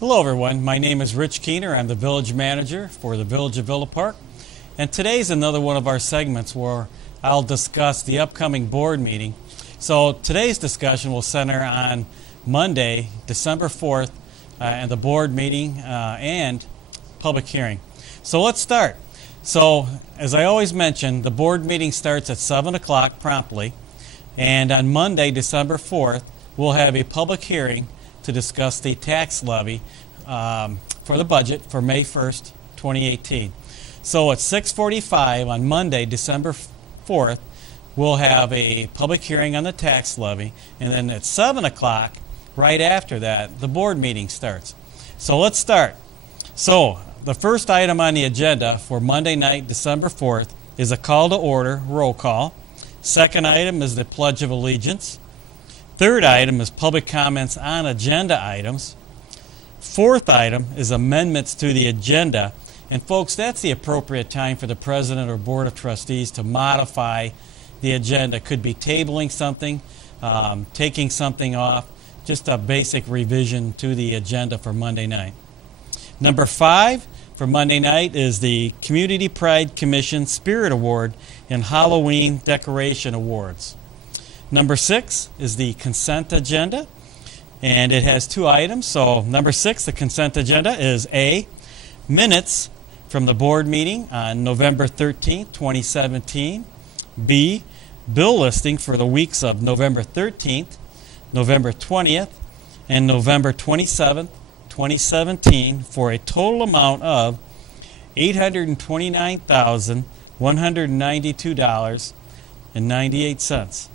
Hello everyone, my name is Rich Keener. I'm the Village Manager for the Village of Villa Park. And today's another one of our segments where I'll discuss the upcoming board meeting. So today's discussion will center on Monday, December 4th, and the board meeting and public hearing. So let's start. So as I always mention, the board meeting starts at 7 o'clock promptly. And on Monday, December 4th, we'll have a public hearing to discuss the tax levy for the budget for May 1st, 2018. So at 6:45 on Monday, December 4th, we'll have a public hearing on the tax levy, and then at 7 o'clock, right after that, the board meeting starts. So let's start. So the first item on the agenda for Monday night, December 4th, is a call to order, roll call. Second item is the Pledge of Allegiance. Third item is public comments on agenda items. Fourth item is amendments to the agenda. And folks, that's the appropriate time for the President or Board of Trustees to modify the agenda. Could be tabling something, taking something off, just a basic revision to the agenda for Monday night. Number 5 for Monday night is the Community Pride Commission Spirit Award and Halloween Decoration Awards. Number 6 is the consent agenda, and it has 2 items. So number 6, the consent agenda, is A, minutes from the board meeting on November 13th, 2017. B, bill listing for the weeks of November 13th, November 20th, and November 27th, 2017 for a total amount of $829,192.98.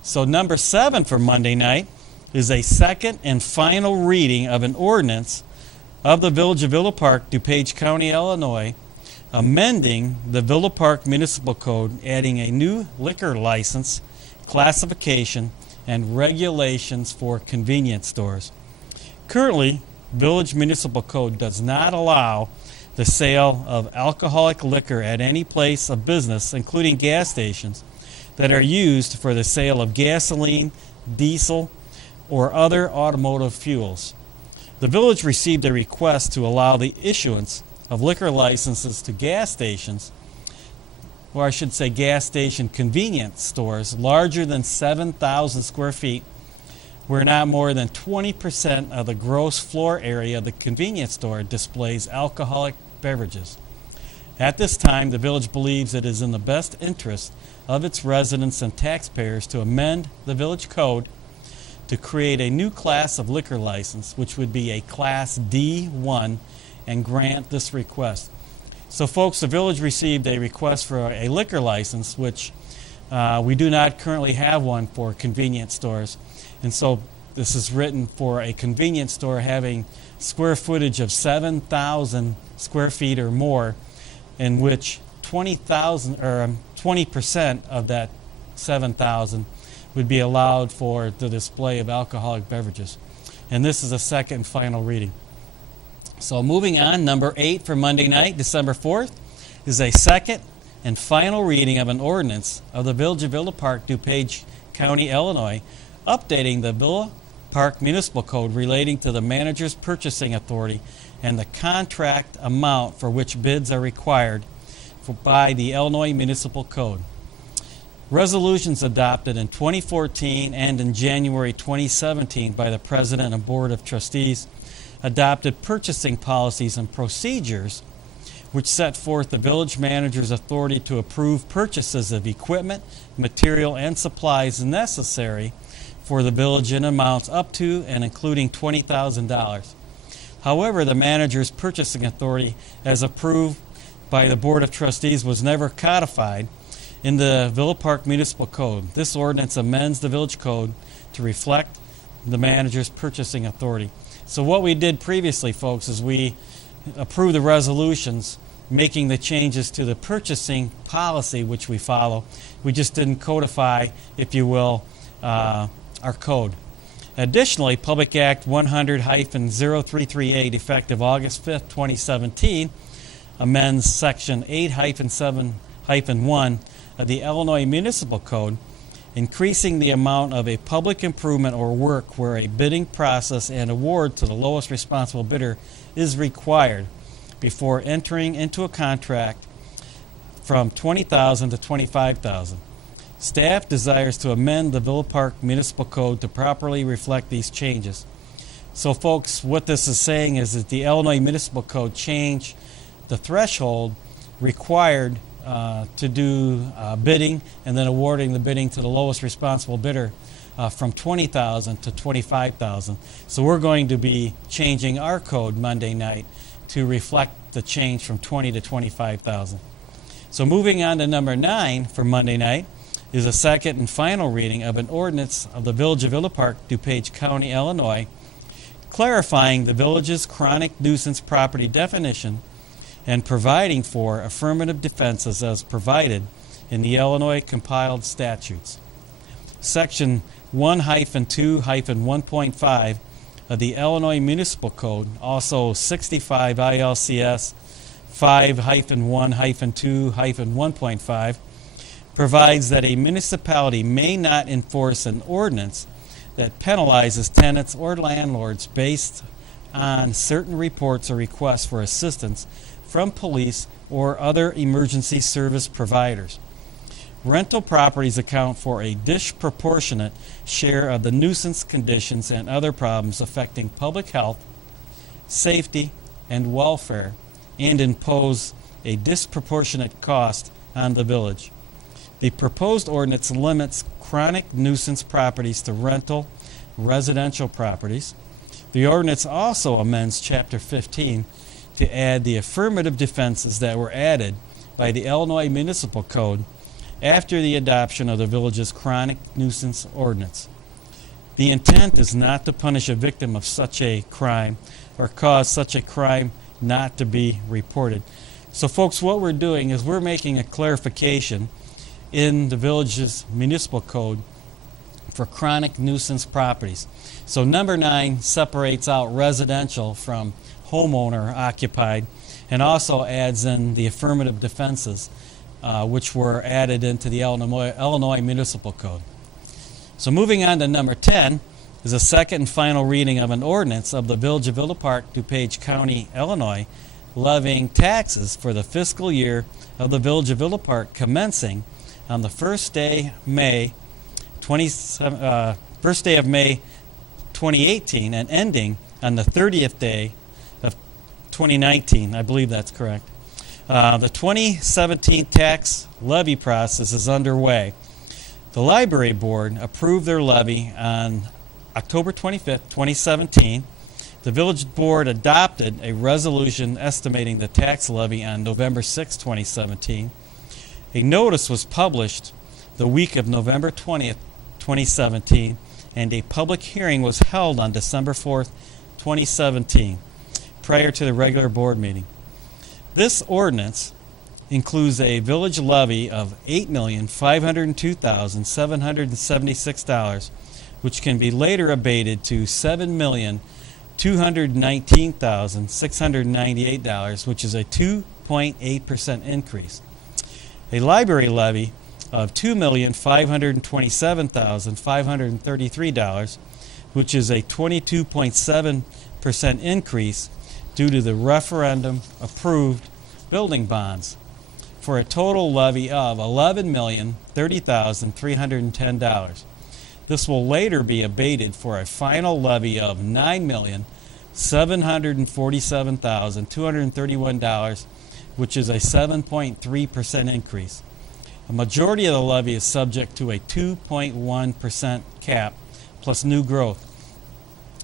So number 7 for Monday night is a second and final reading of an ordinance of the Village of Villa Park, DuPage County, Illinois, amending the Villa Park Municipal Code, adding a new liquor license, classification, and regulations for convenience stores. Currently, Village Municipal Code does not allow the sale of alcoholic liquor at any place of business, including gas stations, that are used for the sale of gasoline, diesel, or other automotive fuels. The village received a request to allow the issuance of liquor licenses to gas stations, or I should say gas station convenience stores, larger than 7,000 square feet, where not more than 20% of the gross floor area of the convenience store displays alcoholic beverages. At this time, the village believes it is in the best interest of its residents and taxpayers to amend the village code to create a new class of liquor license, which would be a Class D1, and grant this request. So folks, the village received a request for a liquor license, which we do not currently have one for convenience stores. And so this is written for a convenience store having square footage of 7,000 square feet or more, in which 20% of that 7,000 would be allowed for the display of alcoholic beverages. And this is a second and final reading. So moving on, number 8 for Monday night, December 4th, is a second and final reading of an ordinance of the Village of Villa Park, DuPage County, Illinois, updating the Villa Park Municipal Code relating to the manager's purchasing authority and the contract amount for which bids are required by the Illinois Municipal Code. Resolutions adopted in 2014 and in January 2017 by the President and Board of Trustees adopted purchasing policies and procedures which set forth the village manager's authority to approve purchases of equipment, material, and supplies necessary for the village in amounts up to and including $20,000. However, the manager's purchasing authority, as approved by the Board of Trustees, was never codified in the Villa Park Municipal Code. This ordinance amends the village code to reflect the manager's purchasing authority. So what we did previously, folks, is we approved the resolutions making the changes to the purchasing policy which we follow. We just didn't codify, if you will, our code. Additionally, Public Act 100-0338, effective August 5th, 2017, amends Section 8-7-1 of the Illinois Municipal Code increasing the amount of a public improvement or work where a bidding process and award to the lowest responsible bidder is required before entering into a contract from $20,000 to $25,000. Staff desires to amend the Villa Park Municipal Code to properly reflect these changes. So folks, what this is saying is that the Illinois Municipal Code changed the threshold required to do bidding and then awarding the bidding to the lowest responsible bidder from $20,000 to $25,000. So we're going to be changing our code Monday night to reflect the change from $20,000 to $25,000. So moving on to number 9 for Monday night is a second and final reading of an ordinance of the Village of Villa Park, DuPage County, Illinois, clarifying the village's chronic nuisance property definition and providing for affirmative defenses as provided in the Illinois compiled statutes. Section 1-2-1.5 of the Illinois Municipal Code, also 65 ILCS 5-1-2-1.5, provides that a municipality may not enforce an ordinance that penalizes tenants or landlords based on certain reports or requests for assistance from police or other emergency service providers. Rental properties account for a disproportionate share of the nuisance conditions and other problems affecting public health, safety, and welfare, and impose a disproportionate cost on the village. The proposed ordinance limits chronic nuisance properties to rental residential properties. The ordinance also amends Chapter 15 to add the affirmative defenses that were added by the Illinois Municipal Code after the adoption of the village's chronic nuisance ordinance. The intent is not to punish a victim of such a crime or cause such a crime not to be reported. So folks, what we're doing is we're making a clarification in the village's municipal code for chronic nuisance properties. So number 9 separates out residential from homeowner occupied and also adds in the affirmative defenses which were added into the Illinois Municipal Code. So moving on to number 10 is a second and final reading of an ordinance of the Village of Villa Park, DuPage County, Illinois, levying taxes for the fiscal year of the Village of Villa Park commencing on the first day of May 2018 and ending on the 30th day of 2019. I believe that's correct. The 2017 tax levy process is underway. The Library Board approved their levy on October 25th, 2017. The Village Board adopted a resolution estimating the tax levy on November 6, 2017. A notice was published the week of November 20th, 2017, and a public hearing was held on December 4th, 2017, prior to the regular board meeting. This ordinance includes a village levy of $8,502,776, which can be later abated to $7,219,698, which is a 2.8% increase. A library levy of $2,527,533, which is a 22.7% increase due to the referendum-approved building bonds, for a total levy of $11,030,310. This will later be abated for a final levy of $9,747,231, which is a 7.3% increase. A majority of the levy is subject to a 2.1% cap plus new growth.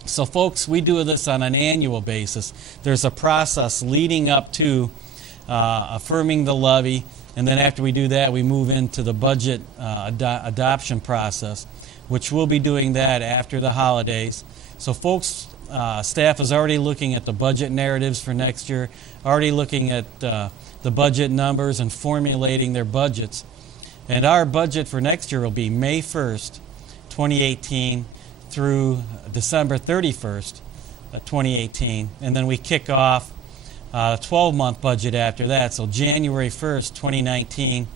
So folks, we do this on an annual basis. There's a process leading up to affirming the levy, and then after we do that, we move into the budget adoption process, which we'll be doing that after the holidays. So folks, staff is already looking at the budget narratives for next year, already looking at the budget numbers and formulating their budgets. And our budget for next year will be May 1st, 2018 through December 31st, 2018. And then we kick off a 12-month budget after that. So January 1st, 2019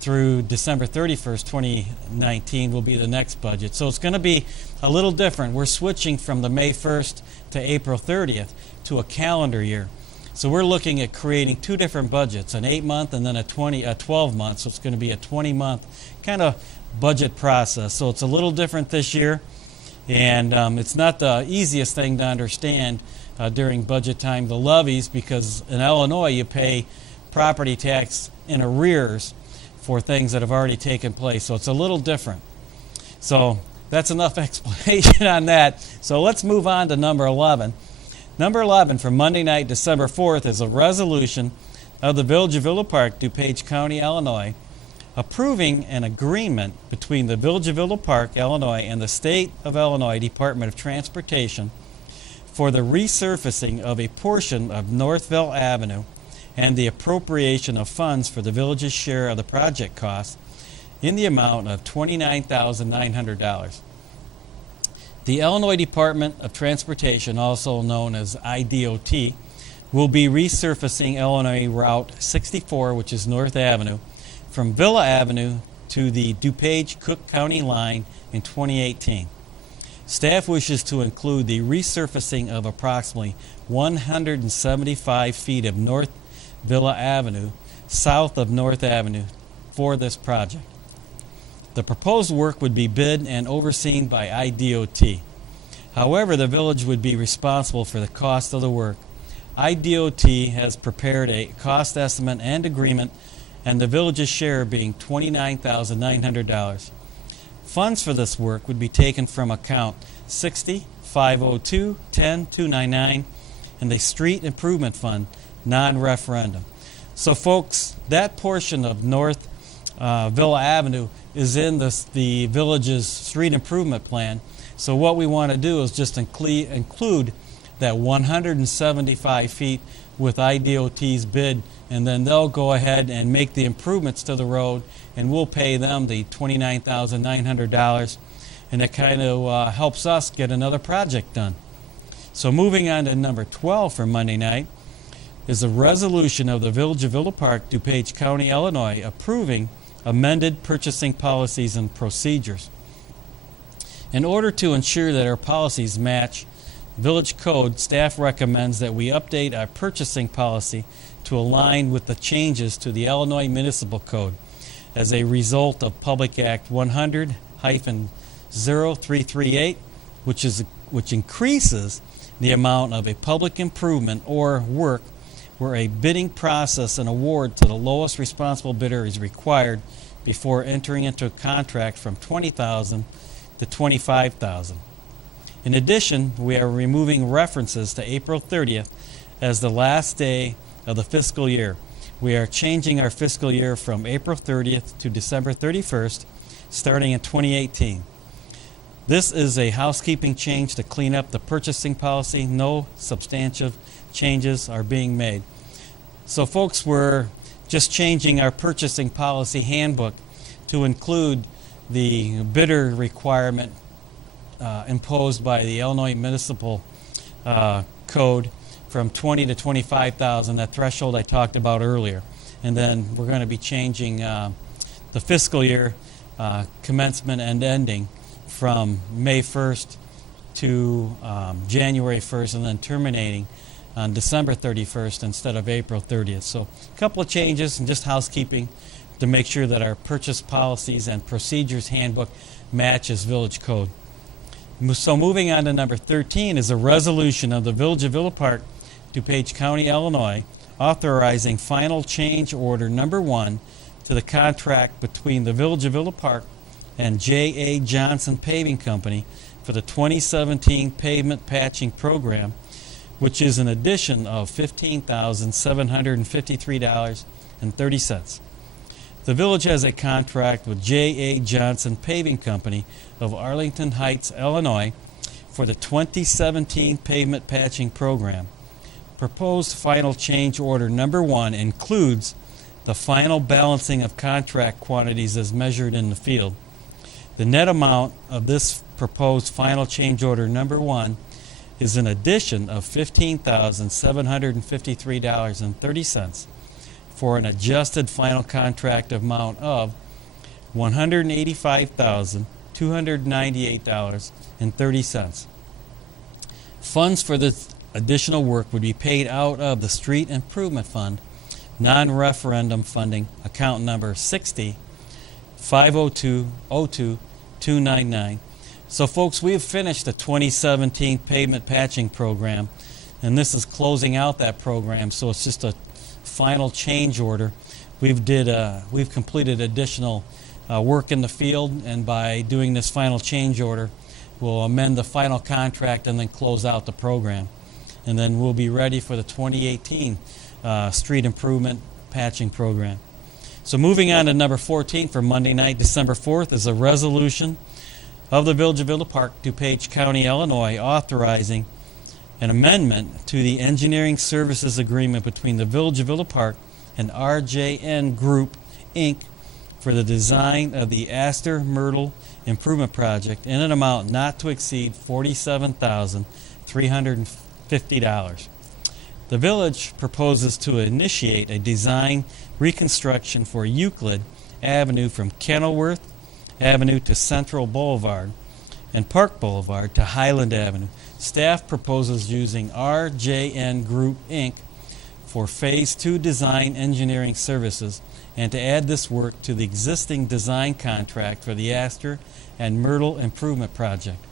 through December 31st, 2019 will be the next budget. So it's going to be a little different. We're switching from the May 1st to April 30th to a calendar year. So we're looking at creating two different budgets, an 8-month and then a 12-month. So it's going to be a 20-month kind of budget process. So it's a little different this year, and it's not the easiest thing to understand during budget time, the levies, because in Illinois you pay property tax in arrears for things that have already taken place. So it's a little different. So that's enough explanation on that. So let's move on to number 11. Number 11 for Monday night, December 4th, is a resolution of the Village of Villa Park, DuPage County, Illinois, approving an agreement between the Village of Villa Park, Illinois, and the State of Illinois Department of Transportation for the resurfacing of a portion of Northville Avenue and the appropriation of funds for the village's share of the project costs in the amount of $29,900. The Illinois Department of Transportation, also known as IDOT, will be resurfacing Illinois Route 64, which is North Avenue, from Villa Avenue to the DuPage-Cook County line in 2018. Staff wishes to include the resurfacing of approximately 175 feet of North Villa Avenue, south of North Avenue, for this project. The proposed work would be bid and overseen by IDOT. However, the village would be responsible for the cost of the work. IDOT has prepared a cost estimate and agreement, and the village's share being $29,900. Funds for this work would be taken from account 60-502-10-299 and the Street Improvement Fund, non-referendum. So folks, that portion of North Villa Avenue is in the village's street improvement plan. So what we want to do is just include that 175 feet with IDOT's bid, and then they'll go ahead and make the improvements to the road, and we'll pay them the $29,900, and it kind of helps us get another project done. So moving on to number 12 for Monday night is a resolution of the Village of Villa Park, DuPage County, Illinois, approving amended purchasing policies and procedures. In order to ensure that our policies match Village Code, staff recommends that we update our purchasing policy to align with the changes to the Illinois Municipal Code as a result of Public Act 100-0338, which increases the amount of a public improvement or work where a bidding process and award to the lowest responsible bidder is required before entering into a contract from $20,000 to $25,000. In addition, we are removing references to April 30th as the last day of the fiscal year. We are changing our fiscal year from April 30th to December 31st, starting in 2018. This is a housekeeping change to clean up the purchasing policy. No substantive changes are being made. So folks, we're just changing our purchasing policy handbook to include the bidder requirement imposed by the Illinois Municipal Code from $20,000 to $25,000, that threshold I talked about earlier. And then we're going to be changing the fiscal year commencement and ending from May 1st to January 1st, and then terminating on December 31st instead of April 30th. So a couple of changes and just housekeeping to make sure that our purchase policies and procedures handbook matches Village Code. So moving on to number 13 is a resolution of the Village of Villa Park, DuPage County, Illinois, authorizing final change order number 1 to the contract between the Village of Villa Park and J.A. Johnson Paving Company for the 2017 pavement patching program, which is an addition of $15,753.30. The village has a contract with J.A. Johnson Paving Company of Arlington Heights, Illinois, for the 2017 pavement patching program. Proposed final change order number 1 includes the final balancing of contract quantities as measured in the field. The net amount of this proposed final change order number 1 is an addition of $15,753.30 for an adjusted final contract amount of $185,298.30. Funds for this additional work would be paid out of the Street Improvement Fund, non-referendum funding, account number 60-502-02-299. So folks, we have finished the 2017 pavement patching program, and this is closing out that program, so it's just a final change order. We've completed additional work in the field, and by doing this final change order, we'll amend the final contract and then close out the program. And then we'll be ready for the 2018 street improvement patching program. So moving on to number 14 for Monday night, December 4th, is a resolution of the Village of Villa Park, DuPage County, Illinois, authorizing an amendment to the engineering services agreement between the Village of Villa Park and RJN Group, Inc. for the design of the Astor Myrtle Improvement Project in an amount not to exceed $47,350. The village proposes to initiate a design reconstruction for Euclid Avenue from Kenilworth Avenue to Central Boulevard and Park Boulevard to Highland Avenue. Staff proposes using RJN Group, Inc. for Phase 2 design engineering services and to add this work to the existing design contract for the Astor and Myrtle Improvement Project.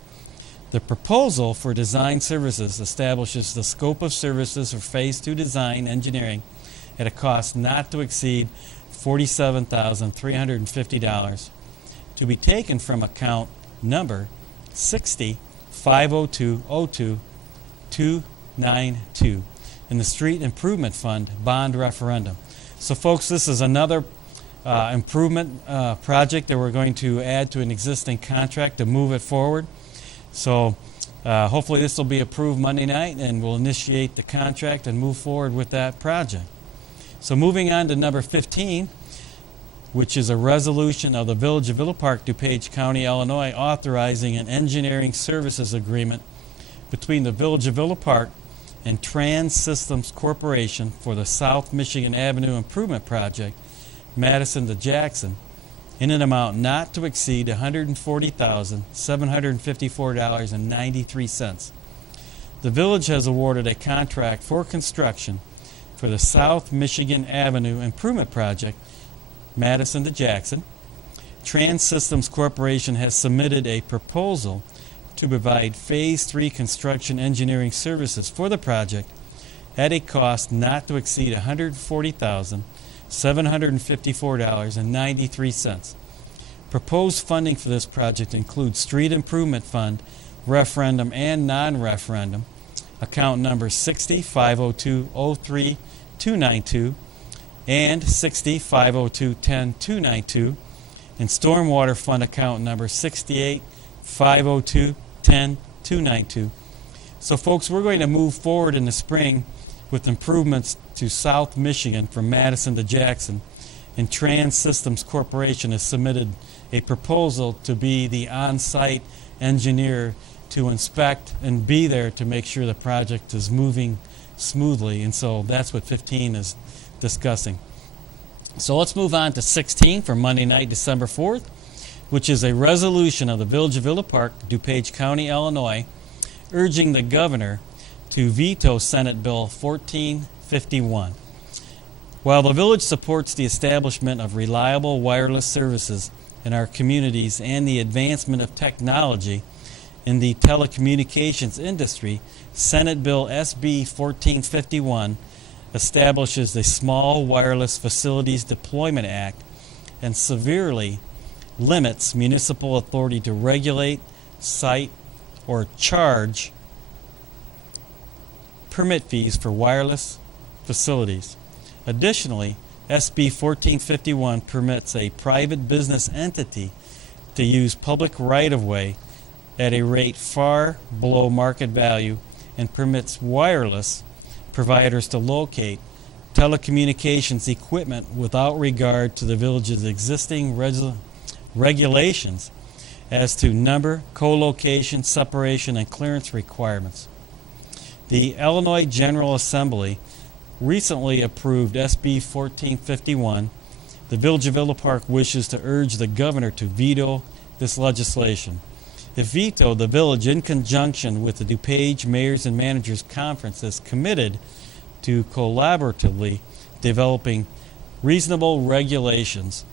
The proposal for design services establishes the scope of services for Phase 2 design engineering at a cost not to exceed $47,350 to be taken from account number 60-502-02-292 in the Street Improvement Fund bond referendum. So folks, this is another improvement project that we're going to add to an existing contract to move it forward. So hopefully this will be approved Monday night, and we'll initiate the contract and move forward with that project. So moving on to number 15, which is a resolution of the Village of Villa Park, DuPage County, Illinois, authorizing an engineering services agreement between the Village of Villa Park and Trans Systems Corporation for the South Michigan Avenue Improvement Project, Madison to Jackson, in an amount not to exceed $140,754.93. The village has awarded a contract for construction for the South Michigan Avenue Improvement Project, Madison to Jackson. Trans Systems Corporation has submitted a proposal to provide Phase 3 construction engineering services for the project at a cost not to exceed $140,754.93. Proposed funding for this project includes Street Improvement Fund, referendum and non-referendum, account number 60-502-03-292 and 60-502-10-292, and Stormwater Fund account number 68-502-10-292. So folks, we're going to move forward in the spring with improvements to South Michigan from Madison to Jackson, and Trans Systems Corporation has submitted a proposal to be the on-site engineer to inspect and be there to make sure the project is moving smoothly, and so that's what 15 is discussing. So let's move on to 16 for Monday night, December 4th, which is a resolution of the Village of Villa Park, DuPage County, Illinois, urging the governor to veto Senate Bill 1451. While the village supports the establishment of reliable wireless services in our communities and the advancement of technology in the telecommunications industry, Senate Bill SB 1451 establishes the Small Wireless Facilities Deployment Act and severely limits municipal authority to regulate, cite, or charge permit fees for wireless facilities. Additionally, SB 1451 permits a private business entity to use public right-of-way at a rate far below market value and permits wireless providers to locate telecommunications equipment without regard to the village's existing regulations as to number, co-location, separation, and clearance requirements. The Illinois General Assembly recently approved SB 1451, the Village of Villa Park wishes to urge the governor to veto this legislation. If vetoed, the village, in conjunction with the DuPage Mayors and Managers Conference, is committed to collaboratively developing reasonable regulations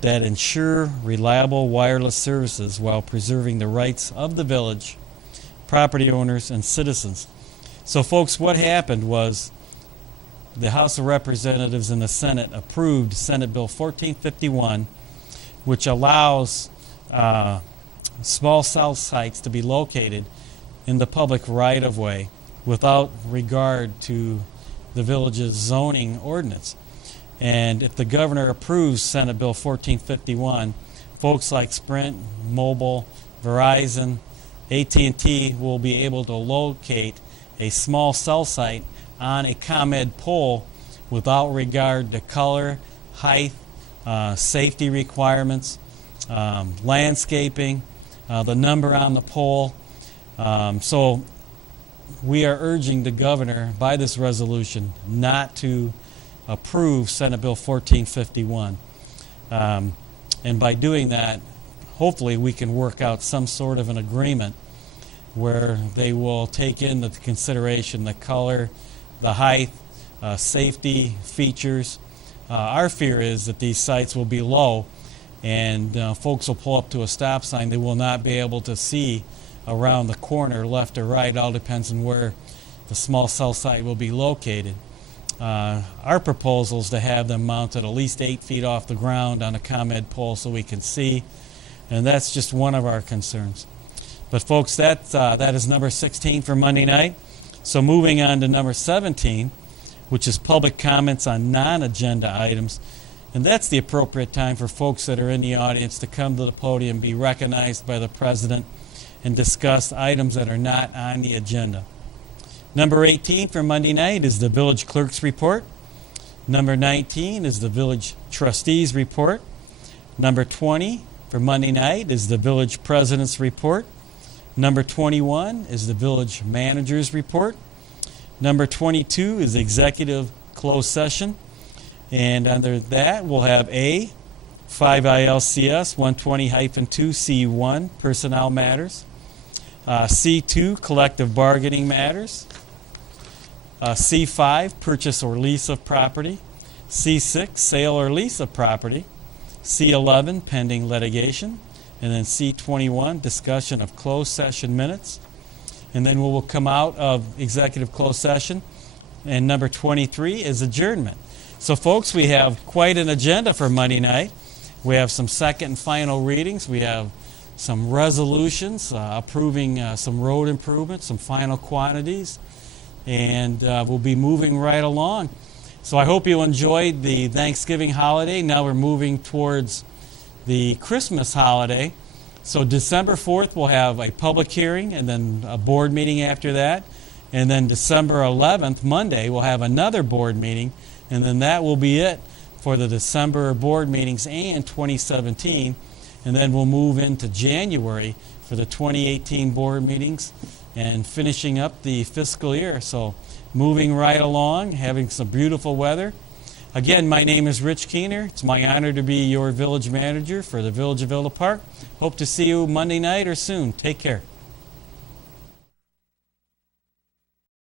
that ensure reliable wireless services while preserving the rights of the village, property owners, and citizens. So, folks, what happened was the House of Representatives and the Senate approved Senate Bill 1451, which allows small cell sites to be located in the public right-of-way without regard to the village's zoning ordinance. And if the governor approves Senate Bill 1451, folks like Sprint, Mobile, Verizon, AT&T will be able to locate a small cell site on a ComEd pole without regard to color, height, safety requirements, landscaping, the number on the pole. So we are urging the governor by this resolution not to approve Senate Bill 1451. And by doing that, hopefully we can work out some sort of an agreement where they will take into consideration the color, the height, safety features. Our fear is that these sites will be low and folks will pull up to a stop sign. They will not be able to see around the corner, left or right. All depends on where the small cell site will be located. Our proposal is to have them mounted at least 8 feet off the ground on a ComEd pole so we can see, and that's just one of our concerns. But folks, that is number 16 for Monday night. So moving on to number 17, which is public comments on non-agenda items. And that's the appropriate time for folks that are in the audience to come to the podium, be recognized by the president, and discuss items that are not on the agenda. Number 18 for Monday night is the village clerk's report. Number 19 is the village trustees report. Number 20 for Monday night is the village president's report. Number 21 is the village manager's report. Number 22 is executive closed session. And under that, we'll have A, 5 ILCS 120-2C1, personnel matters. C2, collective bargaining matters. C5, purchase or lease of property. C6, sale or lease of property. C11, pending litigation. And then C21, discussion of closed session minutes. And then we will come out of executive closed session. And number 23 is adjournment. So, folks, we have quite an agenda for Monday night. We have some second and final readings. We have some resolutions approving some road improvements, some final quantities. And we'll be moving right along. So I hope you enjoyed the Thanksgiving holiday. Now we're moving towards the Christmas holiday. So December 4th, we'll have a public hearing and then a board meeting after that. And then December 11th, Monday, we'll have another board meeting. And then that will be it for the December board meetings and 2017. And then we'll move into January for the 2018 board meetings and finishing up the fiscal year. So moving right along, having some beautiful weather. Again, my name is Rich Keener. It's my honor to be your village manager for the Village of Villa Park. Hope to see you Monday night or soon. Take care.